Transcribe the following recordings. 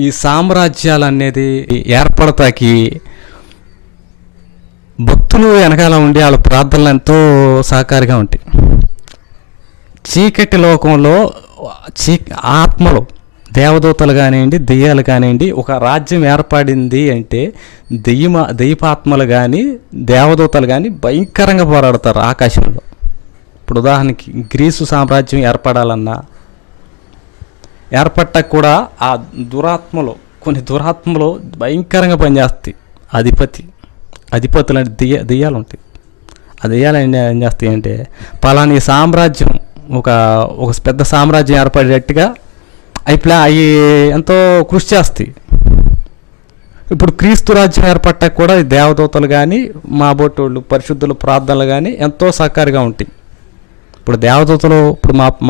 ఈ సామ్రాజ్యాలు అనేది ఏర్పడతాకి భక్తులు వెనకాల ఉండి వాళ్ళ ప్రార్థనలు ఎంతో సహకారిగా ఉంటాయి. చీకటి లోకంలో ఆత్మలు, దేవదూతలు కానివ్వండి, దెయ్యాలు కానివ్వండి, ఒక రాజ్యం ఏర్పడింది అంటే దెయ్యపాత్మలు కానీ దేవదూతలు కానీ భయంకరంగా పోరాడతారు ఆకాశంలో. ఇప్పుడు ఉదాహరణకి గ్రీసు సామ్రాజ్యం ఏర్పడాలన్నా ఏర్పడటానికి కూడా ఆ కొన్ని దురాత్మలు భయంకరంగా పనిచేస్తాయి. అధిపతులు అంటే దెయ్యాలు ఉంటాయి. ఆ దెయ్యాలు ఏం చేస్తాయి అంటే పలాని సామ్రాజ్యం ఒక పెద్ద సామ్రాజ్యం ఏర్పడేటట్టుగా అవి ఎంతో కృషి చేస్తాయి. ఇప్పుడు క్రీస్తు రాజ్యం ఏర్పడటానికి కూడా ఈ దేవదూతలు కానీ మా బోటోళ్ళు పరిశుద్ధుల ప్రార్థనలు కానీ ఎంతో సహకారిగా ఉంటాయి. ఇప్పుడు దేవదూతలు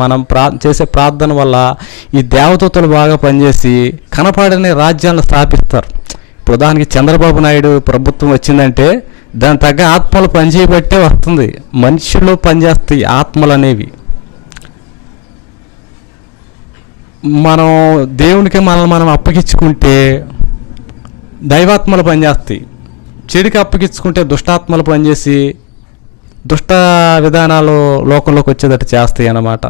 మనం చేసే ప్రార్థన వల్ల ఈ దేవదూతలు బాగా పనిచేసి కనపడని రాజ్యాలను స్థాపిస్తారు. ఇప్పుడు ఉదాహరణకి చంద్రబాబు నాయుడు ప్రభుత్వం వచ్చిందంటే దాని తగ్గ ఆత్మలు పనిచేయబట్టే వస్తుంది. మనుషులు పనిచేస్తాయి ఆత్మలు అనేవి. మనం దేవునికి మనం అప్పగించుకుంటే దైవాత్మలు పనిచేస్తాయి. చెడుకి అప్పగించుకుంటే దుష్టాత్మలు పనిచేసి దుష్ట విధానాలు లోకంలోకి వచ్చేటట్టు చేస్తాయి అన్నమాట.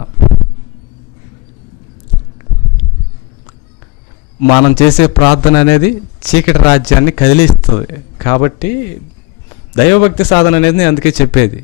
మనం చేసే ప్రార్థన అనేది చీకటి రాజ్యాన్ని కదిలిస్తుంది. కాబట్టి దైవభక్తి సాధన అనేది నేను అందుకే చెప్పేది.